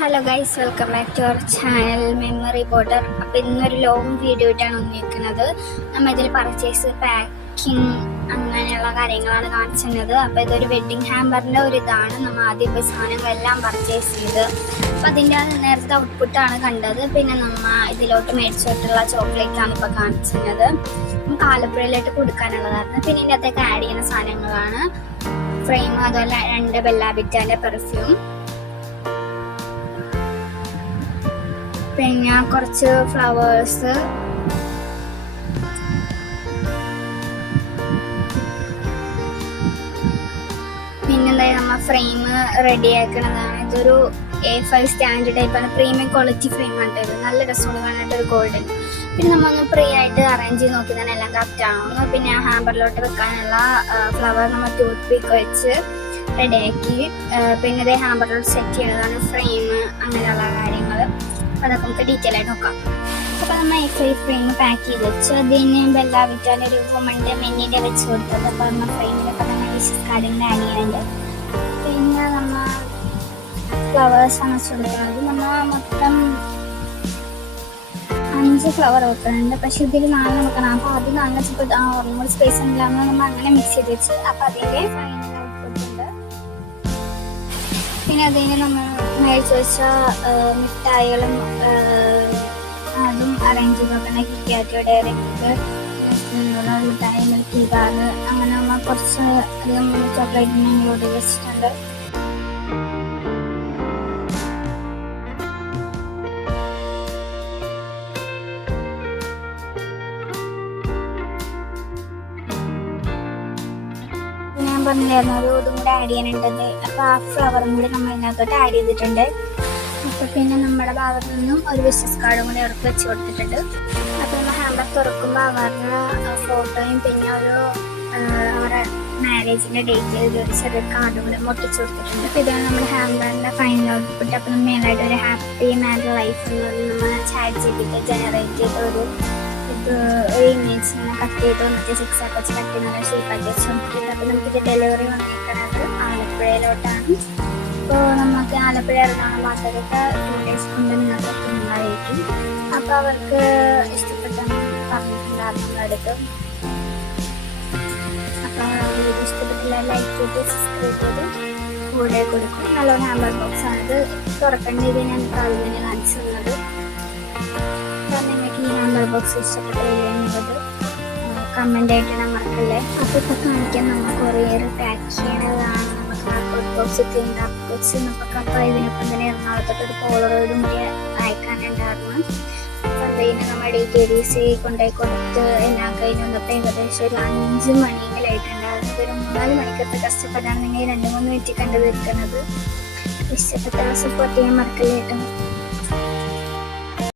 Hello guys, welcome back to our channel memory border. അപ്പോൾ ഇന്നൊരു long video ആയിട്ടാണ് വന്നിരിക്കുന്നത്. നമ്മൾ ഇതിൽ പർച്ചേസ്, പാക്കിംഗ് അങ്ങനെയുള്ള കാര്യങ്ങളാണ് കാണിച്ചിരുന്നത്. അപ്പോൾ ഇതൊരു വെഡ്ഡിങ് ഹാമ്പറിൻ്റെ ഒരു ഇതാണ്. നമ്മൾ ആദ്യം പോയി സാധനങ്ങളെല്ലാം പർച്ചേസ് ചെയ്ത് അപ്പോൾ അതിൻ്റെ നേരത്തെ ഔട്ട്പുട്ടാണ് കണ്ടത്. പിന്നെ നമ്മൾ ഇതിലോട്ട് മേടിച്ചിട്ടുള്ള ചോക്ലേറ്റാണ് ഇപ്പോൾ കാണിച്ചിരുന്നത്. നമുക്ക് ആലപ്പുഴയിലോട്ട് കൊടുക്കാനുള്ളതായിരുന്നു. പിന്നെ ഇതിൻ്റെ അകത്തേക്ക് ആഡ് ചെയ്യുന്ന സാധനങ്ങളാണ് ഫ്രെയിം, അതുപോലെ 2 ബെല്ല വിറ്റാൻ്റെ പെർഫ്യൂം, പിന്നെ കുറച്ച് ഫ്ലവേഴ്സ്, പിന്നെന്താ നമ്മൾ ഫ്രെയിം റെഡി ആക്കണതാണ്. ഇതൊരു A5 സ്റ്റാൻഡ് ടൈപ്പാണ്, പ്രീമിയം ക്വാളിറ്റി ഫ്രെയിമാണ് ഇത്. നല്ല രസമാണ് കാണാനായിട്ട്, ഒരു ഗോൾഡൻ. പിന്നെ നമ്മളൊന്ന് ഫ്രീ ആയിട്ട് അറേഞ്ച് ചെയ്ത് നോക്കി തന്നെ എല്ലാം കറക്റ്റ് ആണോ. പിന്നെ ഹാമ്പറിലോട്ട് വെക്കാനുള്ള ഫ്ലവർ നമ്മൾ ടൂത്ത് പിക്ക് വെച്ച് റെഡിയാക്കി. പിന്നെ ഇത് ഹാമ്പറിലോട്ട് സെറ്റ് ചെയ്യുന്നതാണ് ഫ്രെയിം, അങ്ങനെയുള്ള കാര്യങ്ങൾ. അതൊക്കെ നമുക്ക് ഡീറ്റെയിൽ ആയിട്ട് നോക്കാം. അപ്പോൾ നമ്മൾ A5 ഫ്രെയിം പാക്ക് ചെയ്ത് വെച്ച് അതിന് ബെല്ല വിറ്റാൻ ഒരു വുമൻ്റെ മെന്നിൻ്റെ വെച്ച് കൊടുത്തത്. അപ്പോൾ നമ്മൾ ഫ്രെയിമിലൊക്കെ തന്നെ വിസിറ്റ് കാർഡിൻ്റെ ആഡ് ചെയ്യാനുണ്ട്. പിന്നെ നമ്മൾ ഫ്ലവേഴ്സാണ് വെച്ച് കൊടുക്കുന്നത്. നമ്മൾ മൊത്തം 5 ഫ്ലവർ വെക്കുന്നുണ്ട്, പക്ഷെ ഇതിൽ 4 വെക്കണം. അപ്പോൾ അത് 4 വെച്ചപ്പോൾ ഓർമ്മ സ്പേസ് ഉണ്ടല്ലാന്ന് നമ്മൾ അങ്ങനെ മിക്സ് ചെയ്ത് വെച്ച്. അപ്പോൾ അതിൻ്റെ ഫൈനൽ ഔട്ട്പുട്ട് ഉണ്ട്. പിന്നെ അതിന് നമ്മൾ മേടിച്ച് വെച്ച മിഠായികളും അതും അറേഞ്ച് ചെയ്ത് നോക്കണം. കിക്കാറ്റോ, ഡയറക്റ്റ് മിഠായി, മിൽക്കി ബാർ, അങ്ങനെ നമ്മൾ കുറച്ച് അധികം ചോക്ലേറ്റ് ഞങ്ങളോട് വെച്ചിട്ടുണ്ട്. പറഞ്ഞില്ലായിരുന്നു ഒരു ഇതും കൂടെ ആഡ് ചെയ്യാനുണ്ടത്. അപ്പോൾ ആ ഫ്ലവറും കൂടി നമ്മൾ ഇതിനകത്തോട്ട് ആഡ് ചെയ്തിട്ടുണ്ട്. അപ്പോൾ പിന്നെ നമ്മുടെ ഭാഗത്തു നിന്നും ഒരു വിസിറ്റ് കാർഡും കൂടി അവർക്ക് വെച്ച് കൊടുത്തിട്ടുണ്ട്. അപ്പോൾ നമ്മൾ ഹാമ്പർ തുറക്കുമ്പോൾ അവരുടെ ഫോട്ടോയും പിന്നെ ഒരു അവരുടെ മാരേജിൻ്റെ ഡേറ്റ് ഒരു ചെറിയ കാർഡും കൂടി ഒട്ടിച്ച് കൊടുത്തിട്ടുണ്ട്. അപ്പോൾ ഇതാണ് നമ്മുടെ ഹാമ്പറിൻ്റെ ഫൈനൽ ഔട്ട്പുട്ട്. അപ്പോൾ നമ്മൾ മെയിനായിട്ട് ഒരു ഹാപ്പി മാരീഡ് ലൈഫ് എന്നുള്ളത് നമ്മൾ ചാറ്റ് ചെയ്തിട്ട് ജനറേറ്റ് ചെയ്ത ഒരു ഇമേജ് ഇങ്ങനെ കട്ട് ചെയ്ത് വന്നിട്ട് 6 ആക്കി വെച്ച് കട്ട് ചെയ്യുന്ന ഷേപ്പാക്കി വെച്ച് നോക്കിയിട്ട്. അപ്പോൾ നമുക്കിത് ഡെലിവറി വന്നിരിക്കുന്നത് ആലപ്പുഴയിലോട്ടാണ്. അപ്പോൾ നമുക്ക് ആലപ്പുഴ എറണാകുളം ഭാഗത്തൊക്കെ 2 days കൊണ്ട് നിങ്ങൾക്ക് എത്തുന്നതായിരിക്കും. അപ്പോൾ അവർക്ക് ഇഷ്ടപ്പെട്ടെന്ന് പറഞ്ഞിട്ടുണ്ടായിരുന്നു നമ്മളടുത്ത്. അപ്പോൾ വീഡിയോ ഇഷ്ടപ്പെട്ടില്ല ലൈക്ക് ചെയ്ത് സബ്സ്ക്രൈബ് ചെയ്ത് കൂടെ കൊടുക്കും. നല്ലൊരു ഹാമ്പർ ബോക്സ് ആണിത്. തുറക്കേണ്ട ഇത് ഞാൻ ആദ്യം തന്നെ കാണിച്ചു തന്നത്. നിങ്ങൾക്ക് ഈ ഹാമ്പർ ബോക്സ് ഇഷ്ടപ്പെട്ടില്ലെന്നുള്ളത് കമൻ്റ് ആയിട്ട് മറക്കല്ലേ. അപ്പോൾ ഇപ്പോൾ കാണിക്കാൻ നമ്മൾ കൊറിയർ പാക്ക് ചെയ്യണതാണ്. നമുക്ക് cardboard box, clean card box നമുക്ക്. അപ്പോൾ ഇതിനൊപ്പം തന്നെ എറണാകുളത്തോട്ട് ഒരു പോളറോയിഡും കൂടി അയക്കാനുണ്ടായിരുന്നു. അപ്പോൾ അതിന് നമ്മൾ DTDC കൊണ്ടുപോയി കൊടുത്ത് എല്ലാം കഴിഞ്ഞ് വന്നപ്പോൾ ഏകദേശം ഒരു 5 മണിയിലായിട്ടുണ്ടായിരുന്നു. ഒരു 3-4 മണിക്കത്തെ കഷ്ടപ്പെട്ടാണ് നിങ്ങൾ 2-3 മിനിറ്റ് കണ്ടു തീർക്കുന്നത്. ഇഷ്ടപ്പെട്ട സപ്പോർട്ട് ചെയ്യാൻ മറക്കല്ലേട്ടോ.